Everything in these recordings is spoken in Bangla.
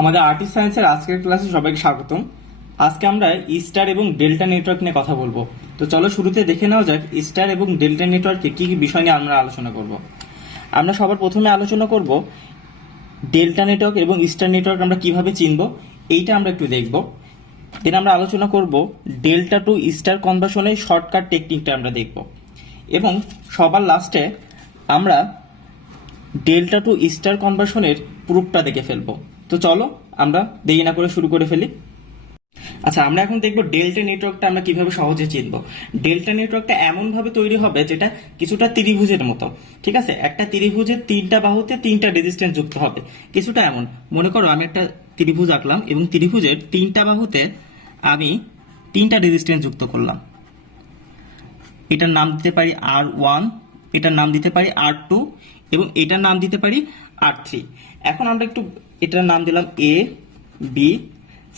আমাদের আর্টিস্ট সায়েন্সের আজকের ক্লাসে সবাইকে স্বাগতম। আজকে আমরা স্টার এবং ডেল্টা নেটওয়ার্ক নিয়ে কথা বলবো। তো চলো শুরুতে দেখে নেওয়া যাক স্টার এবং ডেল্টা নেটওয়ার্কে কি কি বিষয় নিয়ে আমরা আলোচনা করব। আমরা সবার প্রথমে আলোচনা করব ডেল্টা নেটওয়ার্ক এবং স্টার নেটওয়ার্ক আমরা কিভাবে চিনব, এইটা আমরা একটু দেখব। দেন আমরা আলোচনা করব ডেল্টা টু স্টার কনভার্সনের শর্টকাট টেকনিকটা আমরা দেখব, এবং সবার লাস্টে আমরা ডেল্টা টু স্টার কনভার্সনের প্রুফটা দেখে ফেলবো। তো চলো আমরা দেরি না করে শুরু করে ফেলি। আচ্ছা, আমরা এখন দেখবো ডেল্টা নেটওয়ার্কটা আমরা কিভাবে সহজে চিনবো। ডেল্টা নেটওয়ার্কটা এমন ভাবে তৈরি হবে যেটা কিছুটা ত্রিভুজের মতো। ঠিক আছে, একটা ত্রিভুজের তিনটা বাহুতে তিনটা রেজিস্ট্যান্স যুক্ত হবে, কিছুটা এমন। মনে করো আমি একটা ত্রিভুজ আঁকলাম এবং ত্রিভুজের তিনটা বাহুতে আমি তিনটা রেজিস্ট্যান্স যুক্ত করলাম। এটার নাম দিতে পারি R1, এটার নাম দিতে পারি R2 এবং এটার নাম দিতে পারি R3। এখন আমরা একটু এটার নাম দিলাম A, B,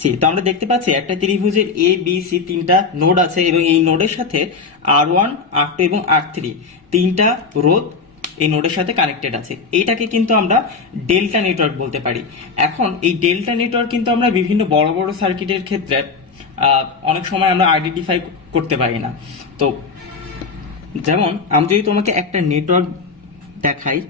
C। তো আমরা দেখতে পাচ্ছি একটা ত্রিভুজের A, B, C তিনটা নোড আছে এবং এই নোডের সাথে R1, R2 এবং R3 তিনটা রোধ এই নোডের সাথে কানেক্টেড আছে। এইটাকে কিন্তু আমরা ডেল্টা নেটওয়ার্ক বলতে পারি। এখন এই ডেল্টা নেটওয়ার্ক কিন্তু আমরা বিভিন্ন বড় বড় সার্কিটের ক্ষেত্রে অনেক সময় আমরা আইডেন্টিফাই করতে পারি না। তো যেমন আমি যদি তোমাকে একটা নেটওয়ার্ক দেখাই,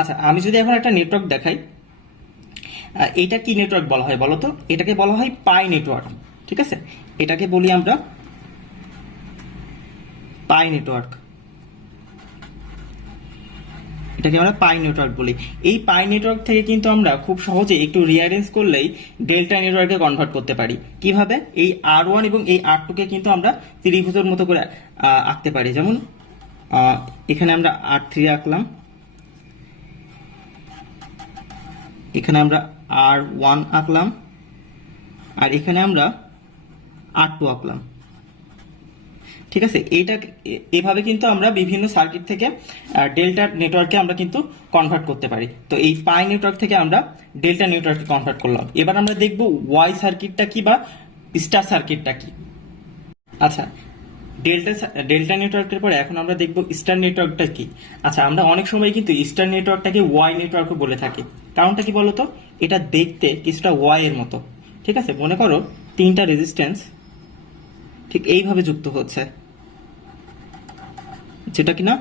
আচ্ছা আমি যদি এখন একটা নেটওয়ার্ক দেখাই, এটা কি নেটওয়ার্ক বলা হয় বলো তো? এটাকে বলা হয় পাই নেটওয়ার্ক। ঠিক আছে, এটাকে বলি আমরা পাই নেটওয়ার্ক। এটাকে আমরা পাই নেটওয়ার্ক বলি। এই পাই নেটওয়ার্ক থেকে কিন্তু আমরা খুব সহজে একটু রিঅ্যারেঞ্জ করলেই ডেল্টা নেটওয়ার্কে কনভার্ট করতে পারি। কিভাবে? এই R1 এবং এই R2 কে কিন্তু আমরা ত্রিভুজের মতো করে আঁকতে পারি। যেমন এখানে আমরা R3 আঁকলাম, এখানে আমরা R1 আঁকলাম, আর এখানে আমরা R2 আঁকলাম। ঠিক আছে, এইটা এভাবে কিন্তু আমরা বিভিন্ন সার্কিট থেকে ডেল্টা নেটওয়ার্কে আমরা কিন্তু কনভার্ট করতে পারি। তো এই পাই নেটওয়ার্ক থেকে আমরা ডেল্টা নেটওয়ার্কে কনভার্ট করলাম। এবার আমরা দেখব ওয়াই সার্কিটটা কি বা স্টার সার্কিটটা কি। আচ্ছা, ডেল্টা নেটওয়ার্কের পরে এখন আমরা দেখব স্টার নেটওয়ার্কটা কি। আচ্ছা, আমরা অনেক সময় কিন্তু স্টার নেটওয়ার্কটাকে ওয়াই নেটওয়ার্কও বলে থাকি। কারণটা কি বলতো? এটা দেখতে কিছুটা ওয়াই এর মতো। ঠিক আছে, মনে করো তিনটা রেজিস্ট্যান্স ঠিক এইভাবে যুক্ত হচ্ছে, যেটা কিনা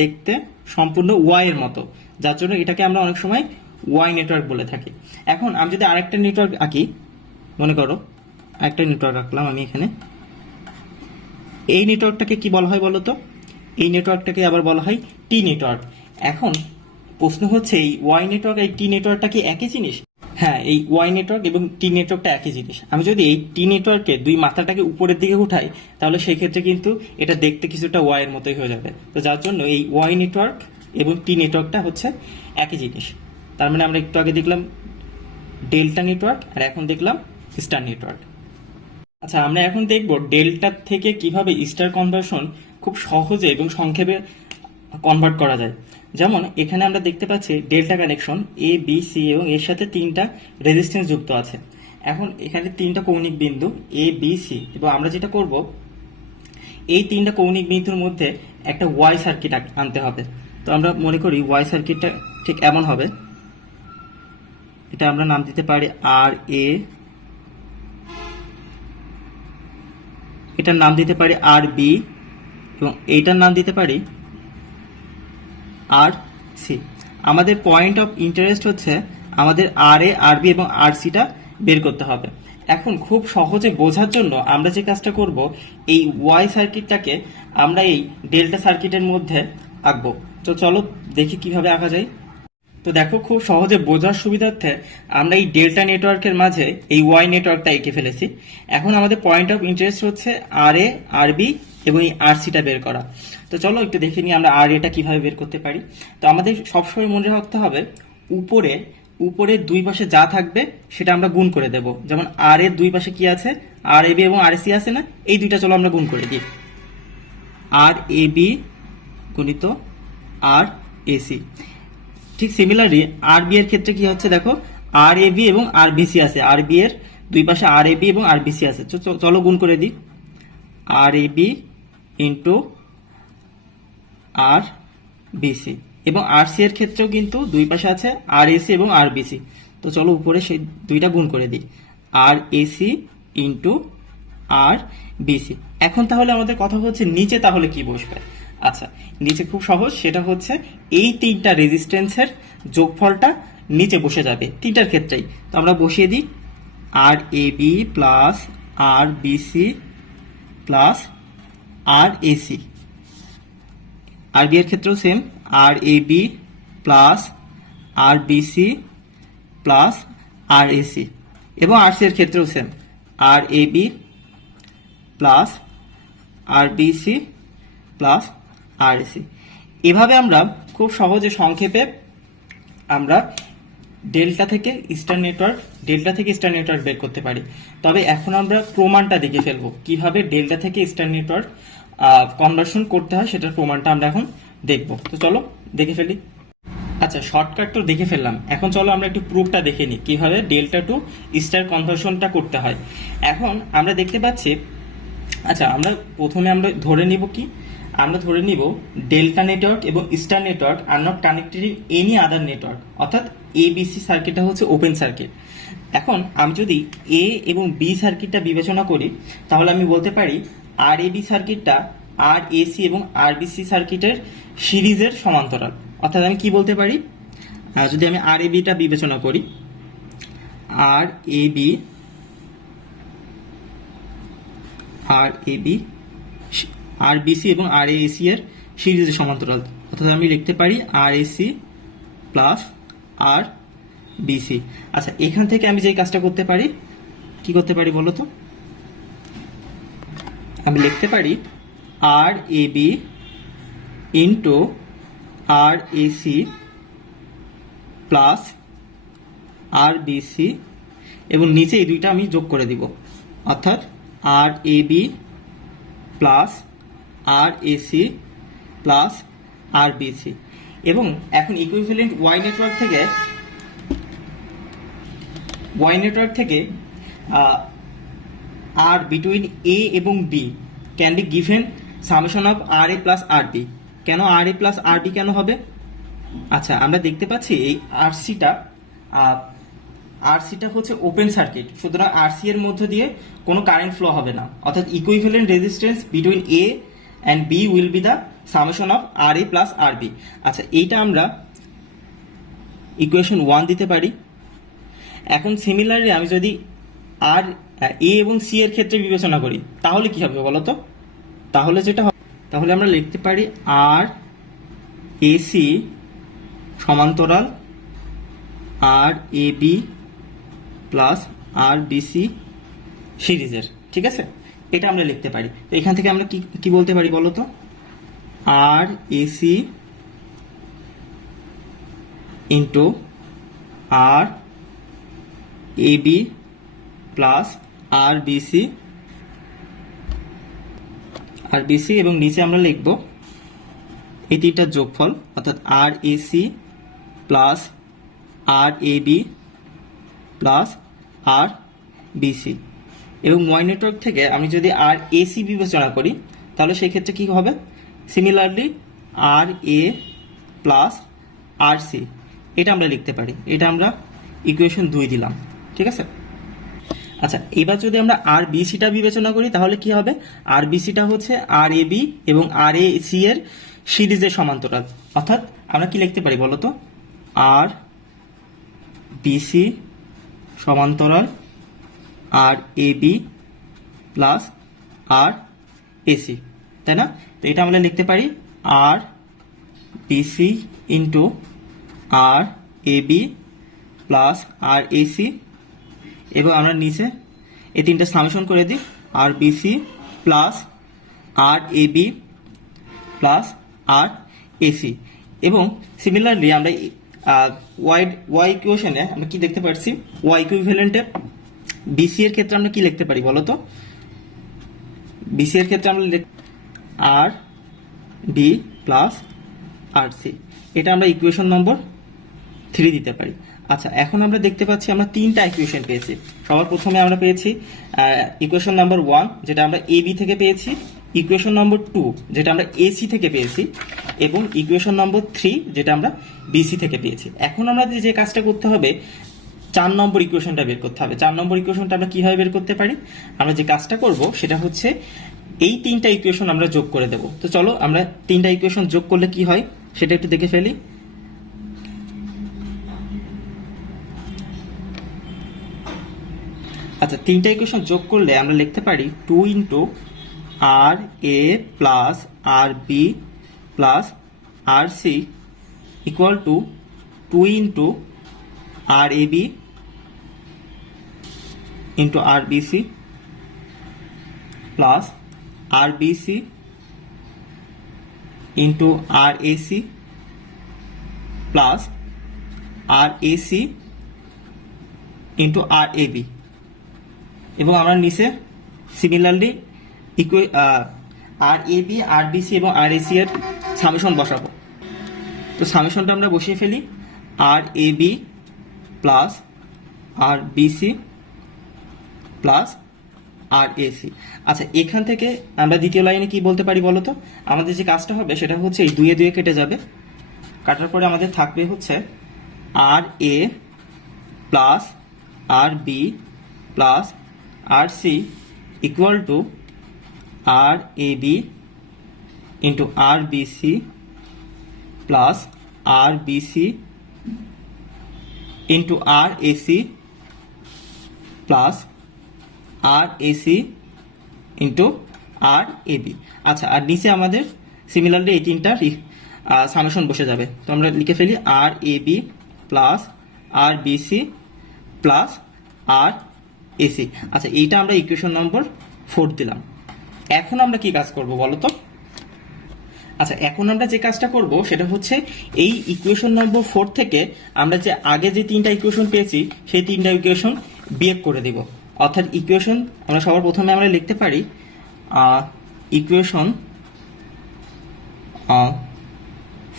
দেখতে সম্পূর্ণ ওয়াই এর মতো, যার জন্য এটাকে আমরা অনেক সময় ওয়াই নেটওয়ার্ক বলে থাকি। এখন আমি যদি আরেকটা নেটওয়ার্ক আঁকি, মনে করো আরেকটা নেটওয়ার্ক আঁকলাম আমি এখানে, এই নেটওয়ার্কটাকে কি বলা হয় বলো তো? এই নেটওয়ার্কটাকে আবার বলা হয় টি নেটওয়ার্ক। এখন প্রশ্ন হচ্ছে এই ওয়াই নেটওয়ার্ক এই টি নেটওয়ার্কটা কি একই জিনিস? হ্যাঁ, এই ওয়াই নেটওয়ার্ক এবং টি নেটওয়ার্কটা একই জিনিস। আমি যদি এই টি নেটওয়ার্কে দুই মাথাটাকে উপরের দিকে উঠাই, তাহলে সেই ক্ষেত্রে কিন্তু এটা দেখতে কিছুটা ওয়াই এর মতোই হয়ে যাবে। তো যার জন্য এই ওয়াই নেটওয়ার্ক এবং টি নেটওয়ার্কটা হচ্ছে একই জিনিস। তার মানে আমরা একটু আগে দেখলাম ডেল্টা নেটওয়ার্ক, আর এখন দেখলাম স্টার নেটওয়ার্ক। আচ্ছা, আমরা এখন দেখব ডেল্টা থেকে কিভাবে স্টার কনভার্সন খুব সহজে এবং সংক্ষেপে কনভার্ট করা যায়। যেমন এখানে আমরা দেখতে পাচ্ছি ডেল্টা কানেকশন এ, বি, সি এবং এর সাথে তিনটা রেজিস্ট্যান্স যুক্ত আছে। এখন এখানে তিনটা কৌণিক বিন্দু এ, বি, সি, এবং আমরা যেটা করব এই তিনটা কৌণিক বিন্দুর মধ্যে একটা ওয়াই সার্কিট আনতে হবে। তো আমরা মনে করি ওয়াই সার্কিটটা ঠিক এমন হবে। এটা আমরা নাম দিতে পারি আর এ, এটার নাম দিতে পারি আর বি, এবং এইটার নাম দিতে পারি আর সি। আমাদের পয়েন্ট অফ ইন্টারেস্ট হচ্ছে আমাদের আর এ, আর বি এবং আর সিটা বের করতে হবে। এখন খুব সহজে বোঝার জন্য আমরা যে কাজটা করব, এই ওয়াই সার্কিটটাকে আমরা এই ডেল্টা সার্কিটের মধ্যে আঁকবো। তো চলো দেখি কিভাবে আঁকা যায়। তো দেখো, খুব সহজে বোঝার সুবিধার্থে আমরা এই ডেল্টা নেটওয়ার্কের মাঝে এই ওয়াই নেটওয়ার্কটা এঁকে ফেলেছি। এখন আমাদের পয়েন্ট অফ ইন্টারেস্ট হচ্ছে আর এ, আর বি এবং এই আর সিটা বের করা। তো চলো একটু দেখে নিই আমরা আর এটা কিভাবে বের করতে পারি। তো আমাদের সবসময় মনে রাখতে হবে উপরে দুই পাশে যা থাকবে সেটা আমরা গুণ করে দেব। যেমন আর এর দুই পাশে কি আছে? আর এ বি এবং আর সি আছে না? এই দুইটা চলো আমরা গুণ করে দিই। আর এ বি গুণিত আর এসি। ঠিক সিমিলারলি আর বি এর ক্ষেত্রে কি হচ্ছে দেখো, আর এ বি এবং আর বিসি আছে, আর বি এর দুই পাশে আর এ বি এবং আর বিসি আছে। চলো গুণ করে দিই, আর A B into R BC, এবং আর সি এর ক্ষেত্রেও কিন্তু দুই পাশে আছে আর এসি এবং আর বিসি। তো চলো উপরে সেই দুইটা গুণ করে দিই, আর এসি ইন্টু আর বিসি। এখন তাহলে আমাদের কথা হচ্ছে নিচে তাহলে কি বসবে? আচ্ছা, নিচে খুব সহজ, সেটা হচ্ছে এই তিনটা রেজিস্ট্যান্সের যোগফলটা নিচে বসে যাবে তিনটার ক্ষেত্রেই। তো আমরা বসিয়ে দিই, আর A B plus R BC plus R AC. R B এর ক্ষেত্রেও same, R A B plus R BC plus R AC, এবং আর সি এর ক্ষেত্রেও same, R A B plus R BC plus R AC. এভাবে আমরা খুব সহজে সংক্ষেপে আমরা ডেল্টা থেকে স্টার নেটওয়ার্ক বের করতে পারি। তবে এখন আমরা প্রমাণটা দেখে ফেলবো, কিভাবে ডেল্টা থেকে স্টার নেটওয়ার্ক কনভার্সন করতে হয়, সেটার প্রমাণটা আমরা এখন দেখব। তো চলো দেখে ফেলি। আচ্ছা, শর্টকাট তো দেখে ফেললাম, এখন চলো আমরা একটু প্রুফটা দেখে নিই কিভাবে ডেল্টা টু স্টার কনভার্সনটা করতে হয়। এখন আমরা দেখতে পাচ্ছি, আচ্ছা আমরা প্রথমে আমরা ধরে নিব কি, আমরা ধরে নিব ডেল্টা নেটওয়ার্ক এবং star network are not connected in any other network, অর্থাৎ এবিসি সার্কিটটা হচ্ছে ওপেন সার্কিট। এখন আমি যদি এ এবং বি সার্কিটটা বিবেচনা করি, তাহলে আমি বলতে পারি আর এ বি সার্কিটটা আর এসি এবং আর বিসি সার্কিটের সিরিজের সমান্তরাল। অর্থাৎ আমি কি বলতে পারি, যদি আমি আর এ বিটা বিবেচনা করি, আর এ বি আর বিসি এবং আর এসি এর সিরিজের সমান্তরাল। অর্থাৎ আমি লিখতে পারি আর এসি প্লাস আর বিসি। আচ্ছা, এখান থেকে আমি যে কাজটা করতে পারি, কি করতে পারি বলো তো? আমি লিখতে পারি আর A B into R AC plus R BC, এবং নিচে এই দুইটা আমি যোগ করে দিব, অর্থাৎ আর A B plus R AC plus R BC. এবং এখন ইকুইভ্যালেন্ট ওয়াই নেটওয়ার্ক থেকে আর বিটুইন এ এবং B can be given summation of R A plus R B. কেন R A plus R B কেন হবে? আচ্ছা, আমরা দেখতে পাচ্ছি এই আরসিটা হচ্ছে ওপেন সার্কিট, সুতরাং আরসি এর মধ্য দিয়ে কোনো কারেন্ট ফ্লো হবে না, অর্থাৎ equivalent resistance between A and B will be the summation of R A plus R B. আচ্ছা, এইটা আমরা ইকুয়েশন 1 দিতে পারি। এখন সিমিলারলি আমি যদি আর এ এবং সি এর ক্ষেত্রে বিবেচনা করি, তাহলে কি হবে বলো তো? তাহলে আমরা লিখতে পারি আর এসি সমান্তরাল আর A B plus R BC সিরিজের, ঠিক আছে? এটা আমরা লিখতে পারি। তো এখান থেকে আমরা কি বলতে পারি বলো তো? আর AC into R A B plus R BC এবং নিচে আমরা লিখব এই তিনটার যোগফল, অর্থাৎ আর AC plus R A B plus R BC. এবং ওয়াই নেটওয়ার্ক থেকে আমি যদি আর এসি বিবেচনা করি, তাহলে সেই ক্ষেত্রে কি হবে? Similarly R A plus R C, এটা আমরা লিখতে পারি। এটা আমরা ইকুয়েশন 2 দিলাম, ঠিক আছে? আচ্ছা, এবার যদি আমরা আর বিসিটা বিবেচনা করি, তাহলে কি হবে? আর বিসিটা হচ্ছে আর এ বি এবং আর এ সি এর সিরিজের সমান্তরাল। অর্থাৎ আমরা কি লিখতে পারি বলো তো? আর বিসি সমান্তরাল আর A B plus R AC, তাই না? তো এটা আমরা লিখতে পারি আর BC into R A B plus R AC, এবং আমরা নিচে এই তিনটা সামেশন করে দিই, আর BC plus R A B plus R AC. এবং সিমিলারলি আমরা ওয়াই ইকুয়েশনে আমরা কি দেখতে পাচ্ছি? ওয়াই ইকুইভ্যালেন্টে বিসি এর ক্ষেত্রে আমরা কি লিখতে পারি বলো তো? বিসি এর ক্ষেত্রে আমরা আর বি প্লাস আর সি, এটা আমরা ইকুয়েশন নম্বর 3 দিতে পারি। আচ্ছা, এখন আমরা দেখতে পাচ্ছি আমরা তিনটা ইকুয়েশন পেয়েছি। সবার প্রথমে আমরা পেয়েছি ইকুয়েশন নাম্বার 1 যেটা আমরা এবি থেকে পেয়েছি, ইকুয়েশন নম্বর 2 যেটা আমরা এসি থেকে পেয়েছি, এবং ইকুয়েশন নম্বর 3 যেটা আমরা বিসি থেকে পেয়েছি। এখন আমাদের যে কাজটা করতে হবে, 4 নম্বর ইকুয়েশনটা বের করতে হবে। 4 নম্বর ইকুয়েশনটা আমরা কিভাবে বের করতে পারি? আমরা যে কাজটা করব সেটা হচ্ছে এই তিনটা ইকুয়েশন আমরা যোগ করে দেব। তো চলো আমরা তিনটা ইকুয়েশন যোগ করলে কি হয় সেটা একটু দেখে ফেলি। আচ্ছা, তিনটা ইকুয়েশন যোগ করলে আমরা লিখতে পারি 2 into R A plus R B plus R C equal to 2 into R A B into R B C plus R B C into R A C plus R A C into R A B, এবং আমরা নিচে similarly R A B, R B C এবং আর এ সি এর সামেশন বসাবো। তো সামেশনটা আমরা বসিয়ে ফেলি, R A B plus R B C plus R A C. আচ্ছা, এখান থেকে আমরা দ্বিতীয় লাইনে কি বলতে পারি বলো তো? আমাদের যে কাজটা হবে সেটা হচ্ছে এই 2 এ কেটে যাবে, কাটার পরে আমাদের থাকবে হচ্ছে R A plus R B plus R C equal to R A B into R B C plus R B C into R A C plus R A C into R A B. আচ্ছা, আর নিচে আমাদের সিমিলারলি এই তিনটা সামেশন বসে যাবে। তো আমরা লিখে ফেলি R A B plus R B C plus R AC. আচ্ছা, এইটা আমরা ইকুয়েশন নম্বর 4 দিলাম। এখন আমরা কি কাজ করব বলো তো? আচ্ছা, এখন আমরা যে কাজটা করব সেটা হচ্ছে এই ইকুয়েশন নম্বর 4 থেকে আমরা যে আগে যে তিনটা ইকুয়েশন পেয়েছি সেই তিনটা ইকুয়েশন বিয়োগ করে দিব। অর্থাৎ ইকুয়েশন আমরা সবার প্রথমে আমরা লিখতে পারি ইকুয়েশন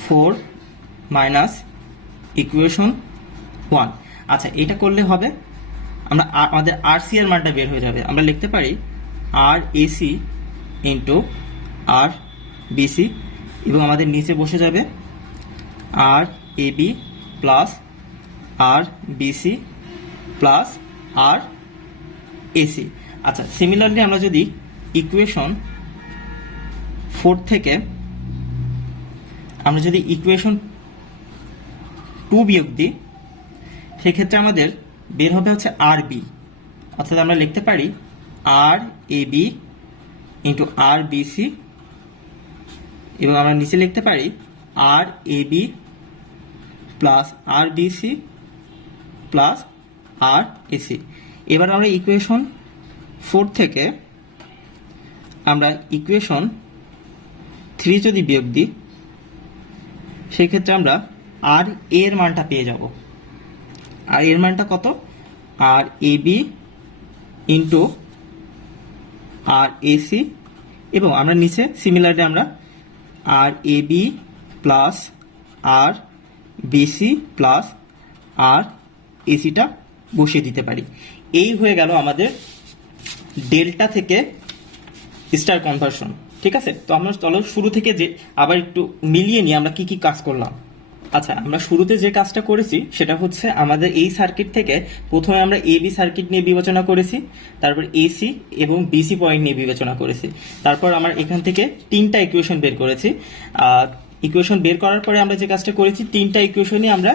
4 মাইনাস ইকুয়েশন 1। আচ্ছা, এটা করলে হবে আমরা আমাদের আর সি এর মানটা বের হয়ে যাবে। আমরা লিখতে পারি আর এসি ইন্টু আর বিসি, এবং আমাদের নিচে বসে যাবে আর A B plus R BC plus R AC. আচ্ছা, সিমিলারলি আমরা যদি ইকুয়েশন 4 থেকে আমরা যদি ইকুয়েশন 2 বিয়োগ দিই, সেক্ষেত্রে আমাদের বের হবে হচ্ছে আর বি। অর্থাৎ আমরা লিখতে পারি আর A B into R B C, এবং আমরা নিচে লিখতে পারি আর A B plus R B C plus R AC. এবার আমরা ইকুয়েশন 4 থেকে আমরা ইকুয়েশন 3 যদি বিয়োগ দিই, সেই ক্ষেত্রে আমরা আর এর মানটা পেয়ে যাব। আর এর মানটা কত? আর A B into R AC, এবং আমরা নিচে সিমিলারলি আমরা আর A B plus R BC plus আর এসিটা বসিয়ে দিতে পারি। এই হয়ে গেল আমাদের ডেল্টা থেকে স্টার কনভার্সন। ঠিক আছে, তো আমরা চলো শুরু থেকে যে আবার একটু মিলিয়ে নিয়ে আমরা কি কি কাজ করলাম। আচ্ছা, আমরা শুরুতে যে কাজটা করেছি সেটা হচ্ছে আমাদের এই সার্কিট থেকে প্রথমে আমরা এবি সার্কিট নিয়ে বিবেচনা করেছি, তারপর এসি এবং বিসি পয়েন্ট নিয়ে বিবেচনা করেছি, তারপর আমরা এখান থেকে তিনটা ইকুয়েশন বের করেছি। ইকুয়েশন বের করার পরে আমরা যে কাজটা করেছি, তিনটা ইকুয়েশনই আমরা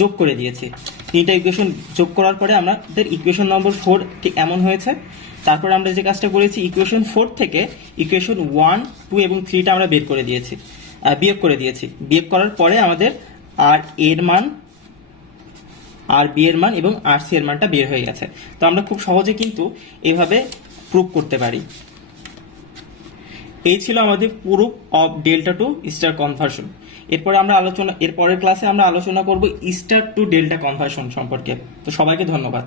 যোগ করে দিয়েছি। তিনটা ইকুয়েশন যোগ করার পরে আমাদের ইকুয়েশন নম্বর 4 ঠিক এমন হয়েছে। তারপর আমরা যে কাজটা করেছি, ইকুয়েশন 4 থেকে ইকুয়েশন 1, 2 এবং 3টা আমরা বের করে দিয়েছি, বিয়োগ করে দিয়েছি। বিয়োগ করার পরে আমাদের আর এর মান, আর বি এর মান এবং আর সি এর মানটা বের হয়ে গেছে। তো আমরা খুব সহজে কিন্তু এভাবে প্রুভ করতে পারি। এই ছিল আমাদের proof of delta to star conversion. এরপরের ক্লাসে আমরা আলোচনা করব স্টার টু ডেল্টা কনভার্সন সম্পর্কে। তো সবাইকে ধন্যবাদ।